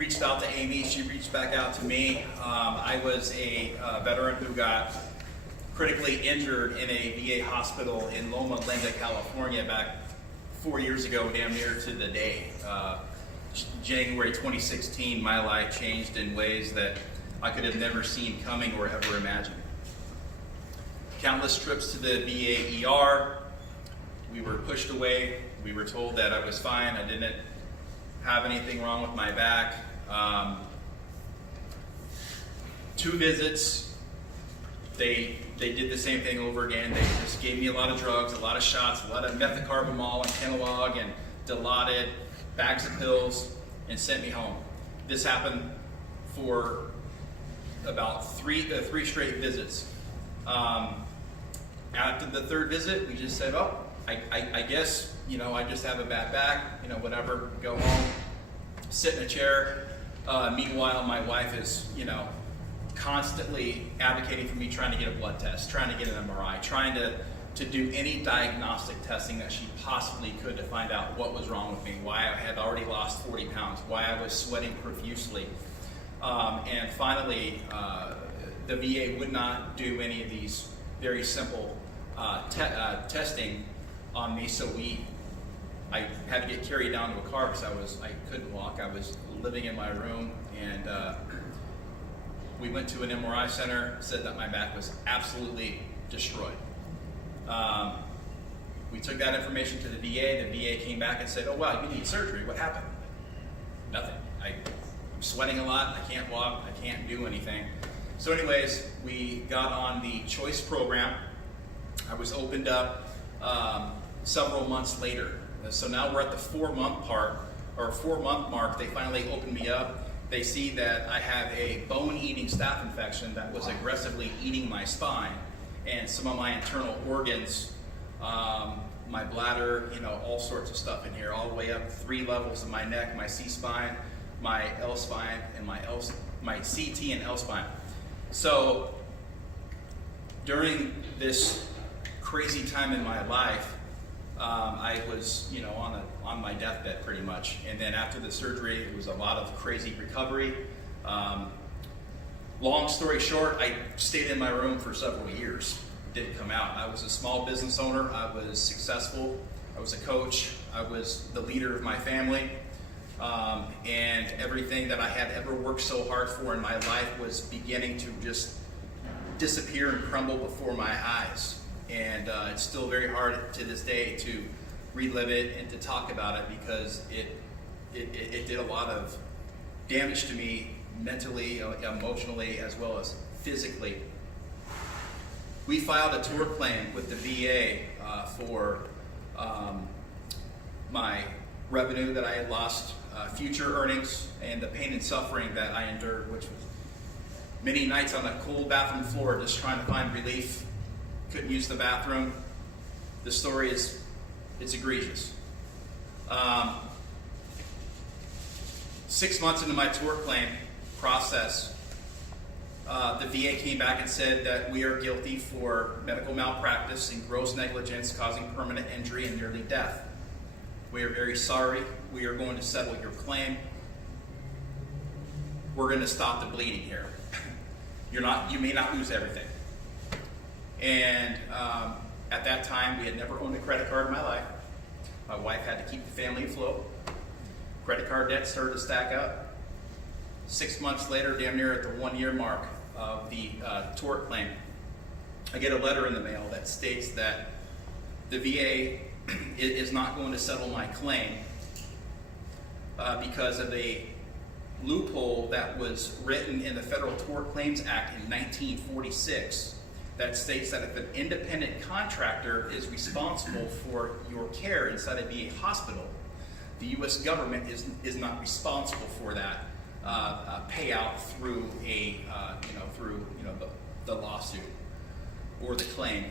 Reached out to Amy, she reached back out to me. I was a veteran who got critically injured in a VA hospital in Loma Linda, California back 4 years ago, damn near to the day. January 2016, my life changed in ways that I could have never seen coming or ever imagined. Countless trips to the VA ER, we were pushed away, we were told that I was fine, I didn't have anything wrong with my back. 2 visits, they did the same thing over again. They just gave me a lot of drugs, a lot of shots, a lot of methocarbamol and Kenalog and Dilaudid, bags of pills, and sent me home. This happened for about three straight visits. After the 3rd visit, we just said, oh, I guess, I just have a bad back, whatever, go home, sit in a chair. Meanwhile, my wife is, constantly advocating for me, trying to get a blood test, trying to get an MRI, trying to do any diagnostic testing that she possibly could to find out what was wrong with me, why I had already lost 40 pounds, why I was sweating profusely. And finally, the VA would not do any of these very simple testing on me, so I had to get carried down to a car because I couldn't walk. I was living in my room, and we went to an MRI center, said that my back was absolutely destroyed. We took that information to the VA. The VA came back and said, oh wow, you need surgery. What happened? Nothing. I'm sweating a lot, I can't walk, I can't do anything. So anyways, we got on the choice program. I was opened up several months later. So now we're at the 4-month mark. They finally opened me up. They see that I have a bone-eating staph infection that was aggressively eating my spine and some of my internal organs, my bladder, all sorts of stuff in here, all the way up 3 levels of my neck, my C-spine, my L-spine, and my CT and L-spine. So during this crazy time in my life, I was, on my deathbed pretty much. And then after the surgery, it was a lot of crazy recovery. Long story short, I stayed in my room for several years. Didn't come out. I was a small business owner. I was successful. I was a coach. I was the leader of my family. And everything that I had ever worked so hard for in my life was beginning to just disappear and crumble before my eyes. And it's still very hard to this day to relive it and to talk about it because it did a lot of damage to me mentally, emotionally, as well as physically. We filed a tort claim with the VA for my revenue that I had lost, future earnings, and the pain and suffering that I endured, which was many nights on a cold bathroom floor just trying to find relief. Couldn't use the bathroom. The story it's egregious. 6 months into my tort claim process, the VA came back and said that we are guilty for medical malpractice and gross negligence causing permanent injury and nearly death. We are very sorry. We are going to settle your claim. We're going to stop the bleeding here. You may not lose everything. And at that time, we had never owned a credit card in my life. My wife had to keep the family afloat. Credit card debt started to stack up. 6 months later, damn near at the 1-year mark of the tort claim, I get a letter in the mail that states that the VA is not going to settle my claim because of a loophole that was written in the Federal Tort Claims Act in 1946 that states that if an independent contractor is responsible for your care inside a VA hospital, the U.S. government is not responsible for that payout through the lawsuit or the claim.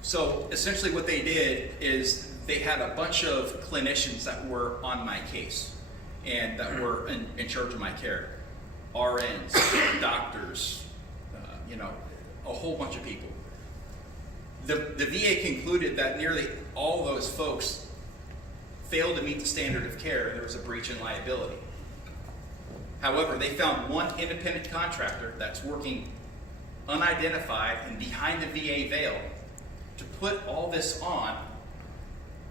So essentially what they did is they had a bunch of clinicians that were on my case and that were in charge of my care. RNs, doctors, a whole bunch of people. The VA concluded that nearly all those folks failed to meet the standard of care and there was a breach in liability. However, they found one independent contractor that's working unidentified and behind the VA veil to put all this on,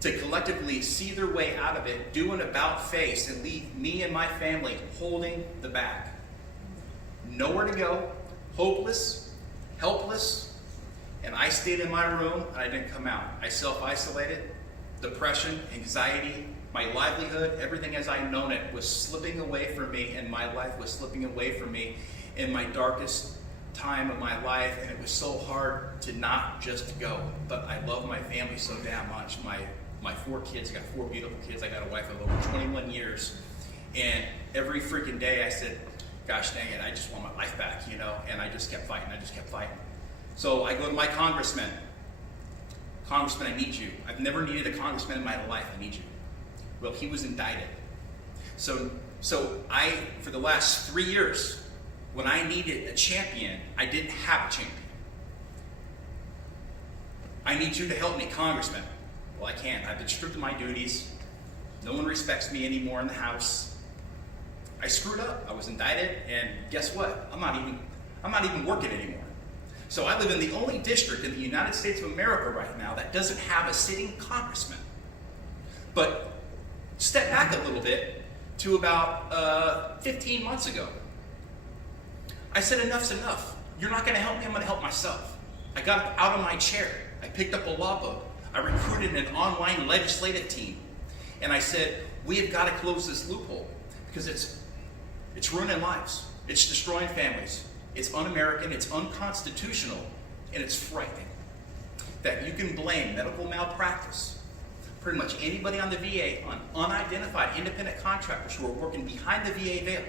to collectively see their way out of it, do an about face, and leave me and my family holding the bag. Nowhere to go, hopeless, helpless, and I stayed in my room and I didn't come out. I self-isolated, depression, anxiety, my livelihood, everything as I'd known it was slipping away from me, and my life was slipping away from me in my darkest time of my life, and it was so hard to not just go. But I love my family so damn much. My 4 kids, I got 4 beautiful kids. I got a wife of over 21 years. And every freaking day I said, gosh dang it, I just want my life back, you know? And I just kept fighting, So I go to my congressman. Congressman, I need you. I've never needed a congressman in my life. I need you. Well, he was indicted. So I, for the last 3 years, when I needed a champion, I didn't have a champion. I need you to help me, Congressman. Well, I can't. I've been stripped of my duties. No one respects me anymore in the House. I screwed up. I was indicted, and guess what? I'm not even working anymore. So I live in the only district in the United States of America right now that doesn't have a sitting congressman. But step back a little bit to about 15 months ago. I said, enough's enough. You're not going to help me. I'm going to help myself. I got up out of my chair. I picked up a law book. I recruited an online legislative team. And I said, we have got to close this loophole because it's ruining lives. It's destroying families. It's un-American. It's unconstitutional. And it's frightening that you can blame medical malpractice, pretty much anybody on the VA, on unidentified independent contractors who are working behind the VA veil.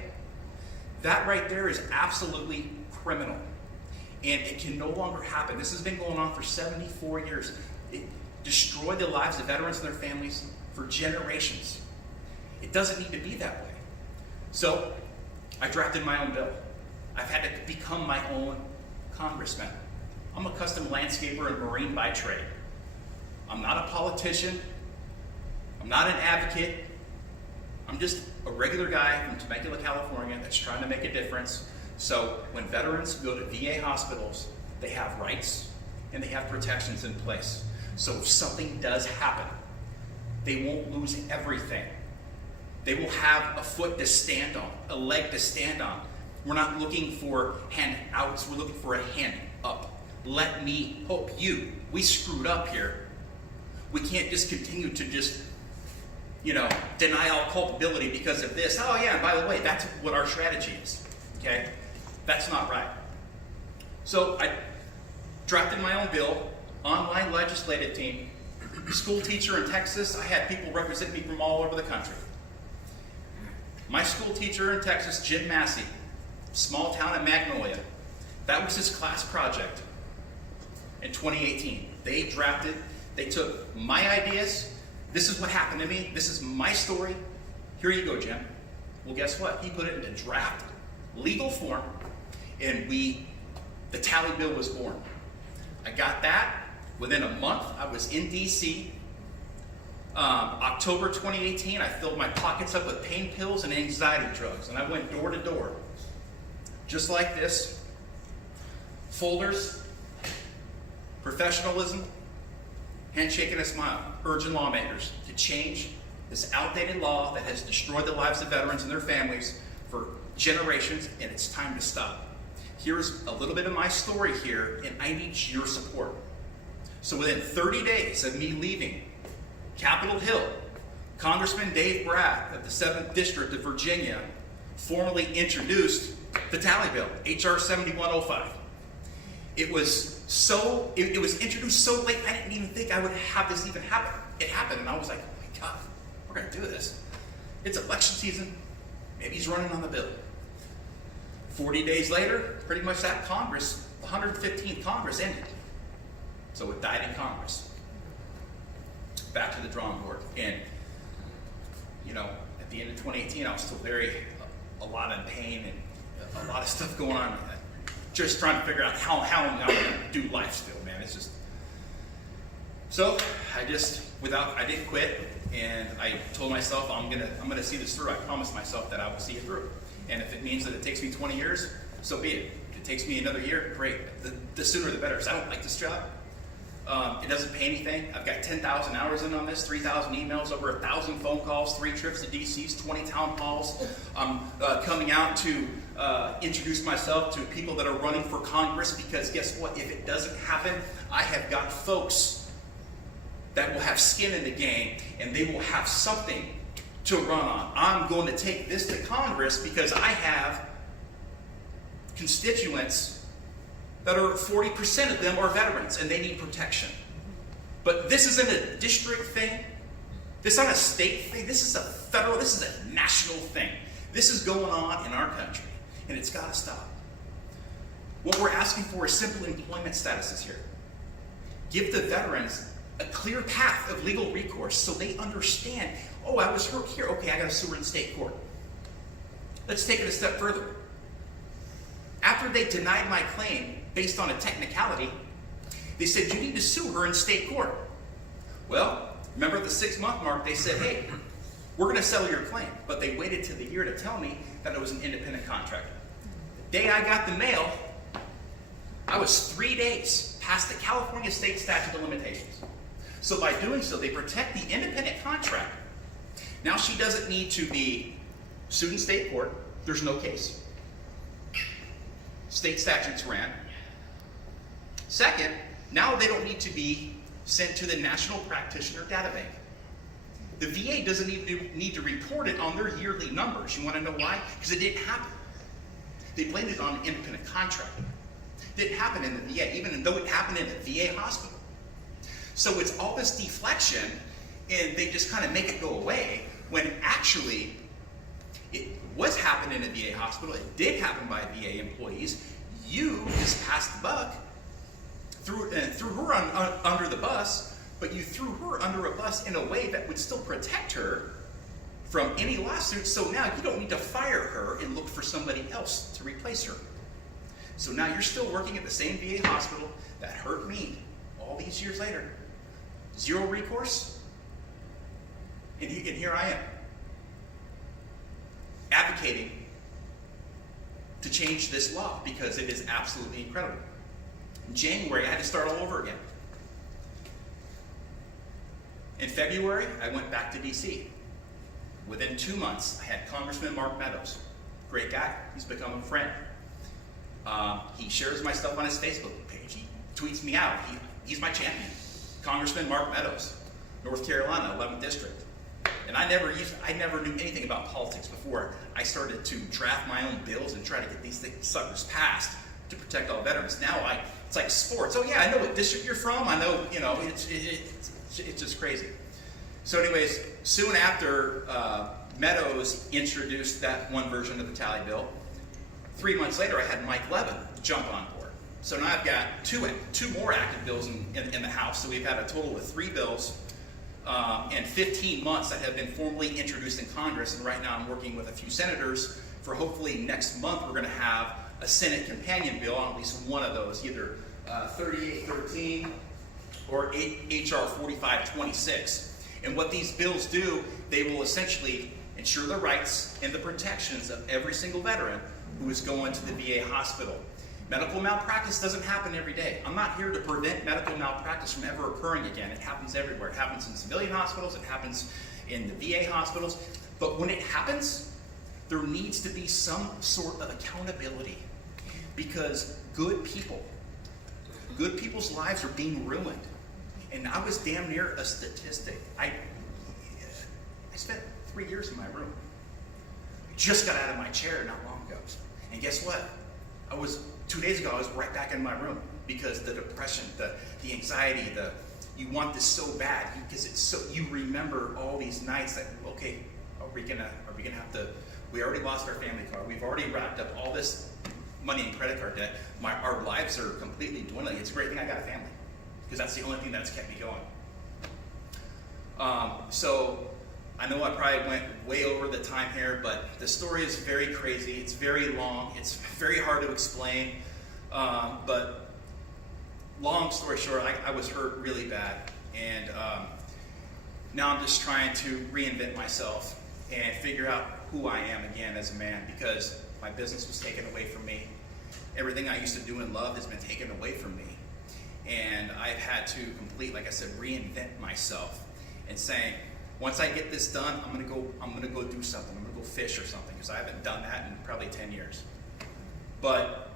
That right there is absolutely criminal. And it can no longer happen. This has been going on for 74 years. It destroyed the lives of veterans and their families for generations. It doesn't need to be that way. So I drafted my own bill. I've had to become my own congressman. I'm a custom landscaper and marine by trade. I'm not a politician. I'm not an advocate. I'm just a regular guy from Temecula, California that's trying to make a difference. So when veterans go to VA hospitals, they have rights and they have protections in place. So if something does happen, they won't lose everything. They will have a foot to stand on, a leg to stand on. We're not looking for handouts, we're looking for a hand up. Let me help you. We screwed up here. We can't just continue to just, deny all culpability because of this. Oh yeah, and by the way, that's what our strategy is, okay? That's not right. So I drafted my own bill, online legislative team, school teacher in Texas. I had people represent me from all over the country. My school teacher in Texas, Jim Massey, small town in Magnolia, that was his class project in 2018. They took my ideas. This is what happened to me. This is my story. Here you go, Jim. Well, guess what? He put it into draft legal form, and the tally bill was born. I got that. Within a month, I was in DC. October 2018, I filled my pockets up with pain pills and anxiety drugs, and I went door to door, just like this. Folders, professionalism, handshake and a smile, urging lawmakers to change this outdated law that has destroyed the lives of veterans and their families for generations, and it's time to stop. Here's a little bit of my story here, and I need your support. So within 30 days of me leaving Capitol Hill, Congressman Dave Bratt of the 7th District of Virginia formally introduced the tally bill, H.R. 7105. It was introduced so late, I didn't even think I would have this even happen. It happened, and I was like, oh my God, we're going to do this. It's election season. Maybe he's running on the bill. 40 days later, pretty much that Congress, the 115th Congress ended. So it died in Congress. Back to the drawing board. And, at the end of 2018, I was still a lot in pain and a lot of stuff going on. Just trying to figure out how I'm going to do life still, man. It's just. So I didn't quit, and I told myself I'm gonna see this through. I promised myself that I will see it through. And if it means that it takes me 20 years, so be it. If it takes me another year, great. The sooner the better, because I don't like this job. It doesn't pay anything. I've got 10,000 hours in on this, 3,000 emails, over 1,000 phone calls, 3 trips to DCs, 20 town halls. I'm coming out to introduce myself to people that are running for Congress, because guess what? If it doesn't happen, I have got folks that will have skin in the game, and they will have something to run on. I'm going to take this to Congress because I have constituents that are 40% of them are veterans and they need protection. But this isn't a district thing. This isn't a state thing. This is a federal, this is a national thing. This is going on in our country, and it's got to stop. What we're asking for is simple employment statuses here. Give the veterans a clear path of legal recourse so they understand, oh, I was hurt here. Okay, I got to sue her in state court. Let's take it a step further. After they denied my claim based on a technicality, they said, you need to sue her in state court. Well, remember at the 6-month mark, they said, hey, we're going to settle your claim. But they waited till the year to tell me that it was an independent contractor. The day I got the mail, I was 3 days past the California state statute of limitations. So by doing so, they protect the independent contractor. Now she doesn't need to be sued in state court. There's no case. State statutes ran. Second, now they don't need to be sent to the National Practitioner Data Bank. The VA doesn't need to report it on their yearly numbers. You want to know why? Because it didn't happen. They blamed it on an independent contractor. It didn't happen in the VA, even though it happened in a VA hospital. So it's all this deflection, and they just kind of make it go away, when actually it was happening in a VA hospital. It did happen by VA employees. You just passed the buck, threw her under the bus, but you threw her under a bus in a way that would still protect her from any lawsuits. So now you don't need to fire her and look for somebody else to replace her. So now you're still working at the same VA hospital that hurt me all these years later. Zero recourse. And here I am, advocating to change this law because it is absolutely incredible. In January, I had to start all over again. In February, I went back to DC. Within 2 months, I had Congressman Mark Meadows. Great guy. He's become a friend. He shares my stuff on his Facebook page. He tweets me out. He's my champion. Congressman Mark Meadows, North Carolina, 11th District. And I never knew anything about politics before I started to draft my own bills and try to get these suckers passed to protect all veterans. Now it's like sports. Oh yeah, I know what district you're from. I know, it's just crazy. So anyways, soon after Meadows introduced that one version of the tally bill, 3 months later I had Mike Levin jump on board. So now I've got two more active bills in the House. So we've had a total of 3 bills and 15 months that have been formally introduced in Congress. And right now I'm working with a few senators for hopefully next month we're going to have a Senate companion bill on at least one of those, either 3813 or HR 4526. And what these bills do, they will essentially ensure the rights and the protections of every single veteran who is going to the VA hospital. Medical malpractice doesn't happen every day. I'm not here to prevent medical malpractice from ever occurring again. It happens everywhere. It happens in civilian hospitals. It happens in the VA hospitals. But when it happens, there needs to be some sort of accountability, because good people's lives are being ruined. And I was damn near a statistic. I spent 3 years in my room. I just got out of my chair not long ago. And guess what? 2 days ago, I was right back in my room because the depression, the anxiety, you want this so bad because it's so, you remember all these nights that, okay, are we gonna have to, we already lost our family car. We've already wrapped up all this money in credit card debt. Our lives are completely dwindling. It's a great thing I got a family, because that's the only thing that's kept me going. So I know I probably went way over the time here, but the story is very crazy. It's very long. It's very hard to explain. But long story short, I was hurt really bad. And now I'm just trying to reinvent myself and figure out who I am again as a man, because my business was taken away from me. Everything I used to do and love has been taken away from me. And I've had to like I said, reinvent myself and saying, once I get this done, I'm gonna go do something. I'm gonna go fish or something, because I haven't done that in probably 10 years. But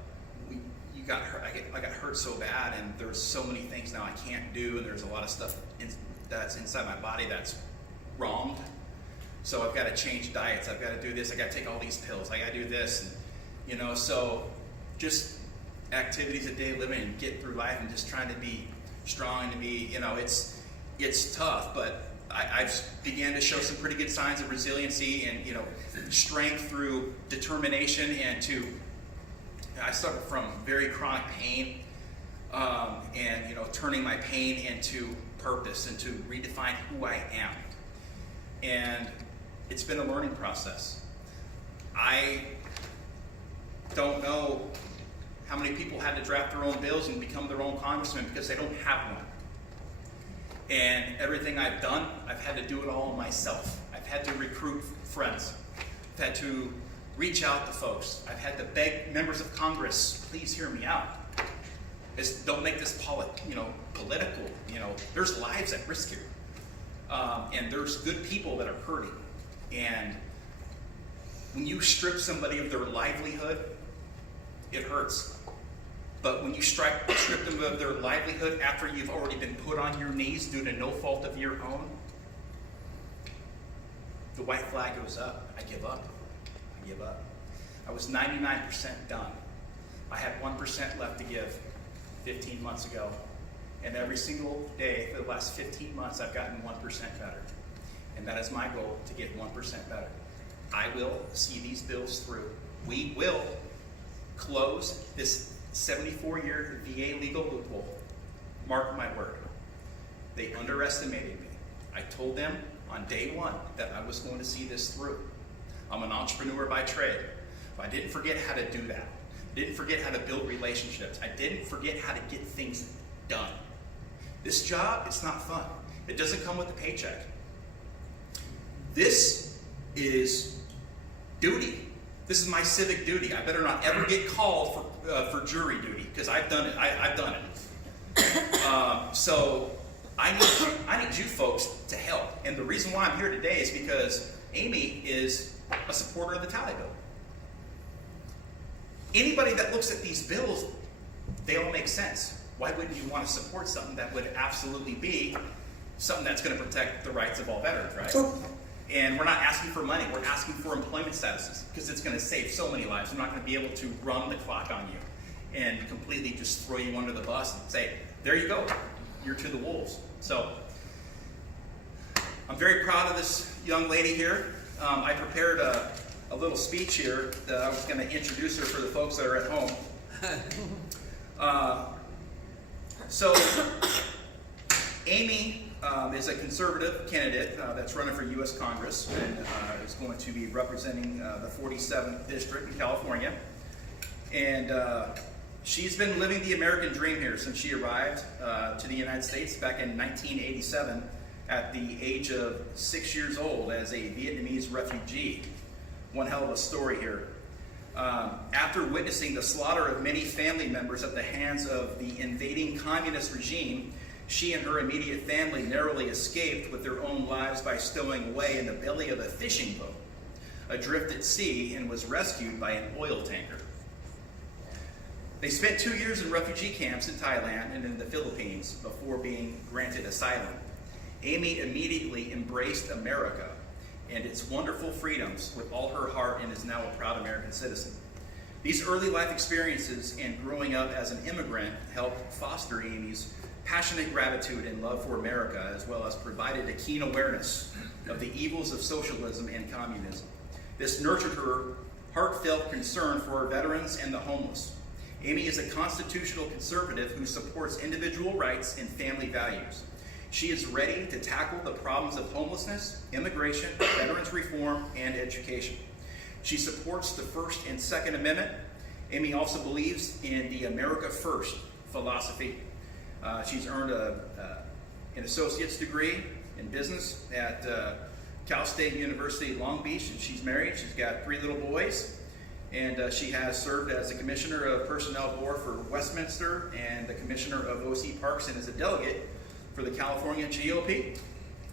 I got hurt so bad, and there's so many things now I can't do, and there's a lot of stuff that's inside my body that's wronged. So I've got to change diets. I've got to do this. I got to take all these pills. I got to do this, and, so just activities of daily living and get through life and just trying to be strong and to be, it's tough, but I've began to show some pretty good signs of resiliency and, strength through determination, and I suffer from very chronic pain, and, turning my pain into purpose and to redefine who I am. And it's been a learning process. I don't know how many people had to draft their own bills and become their own congressman because they don't have one. And everything I've done, I've had to do it all myself. I've had to recruit friends. I've had to reach out to folks. I've had to beg members of Congress, please hear me out. Don't make this political. There's lives at risk here. And there's good people that are hurting. And when you strip somebody of their livelihood, it hurts. But when you strip them of their livelihood after you've already been put on your knees due to no fault of your own, the white flag goes up. I give up. I was 99% done. I had 1% left to give 15 months ago. And every single day for the last 15 months, I've gotten 1% better. And that is my goal, to get 1% better. I will see these bills through. We will close this 74-year VA legal loophole. Mark my word. They underestimated me. I told them on day one that I was going to see this through. I'm an entrepreneur by trade. But I didn't forget how to do that. I didn't forget how to build relationships. I didn't forget how to get things done. This job, it's not fun. It doesn't come with a paycheck. This is duty. This is my civic duty. I better not ever get called for jury duty, because I've done it. I've done it. So I need you folks to help. And the reason why I'm here today is because Amy is a supporter of the tally bill. Anybody that looks at these bills, they all make sense. Why wouldn't you want to support something that would absolutely be something that's going to protect the rights of all veterans, right? Sure. And we're not asking for money. We're asking for employment statuses, because it's going to save so many lives. We're not going to be able to run the clock on you and completely just throw you under the bus and say, there you go, you're to the wolves. So I'm very proud of this young lady here. I prepared a little speech here that I was going to introduce her for the folks that are at home. So Amy is a conservative candidate that's running for U.S. Congress, and is going to be representing the 47th District in California. And she's been living the American dream here since she arrived to the United States back in 1987 at the age of 6 years old as a Vietnamese refugee. One hell of a story here. After witnessing the slaughter of many family members at the hands of the invading communist regime, she and her immediate family narrowly escaped with their own lives by stowing away in the belly of a fishing boat adrift at sea, and was rescued by an oil tanker. They spent 2 years in refugee camps in Thailand and in the Philippines before being granted asylum. Amy immediately embraced America and its wonderful freedoms with all her heart, and is now a proud American citizen. These early life experiences and growing up as an immigrant helped foster Amy's passionate gratitude and love for America, as well as provided a keen awareness of the evils of socialism and communism. This nurtured her heartfelt concern for our veterans and the homeless. Amy is a constitutional conservative who supports individual rights and family values. She is ready to tackle the problems of homelessness, immigration, veterans reform, and education. She supports the First and Second Amendment. Amy also believes in the America First philosophy. She's earned an associate's degree in business at Cal State University Long Beach, and she's married. She's got 3 little boys, and she has served as the Commissioner of Personnel Board for Westminster and the Commissioner of OC Parks, and is a delegate for the California GOP.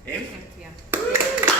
Amy? Thank you.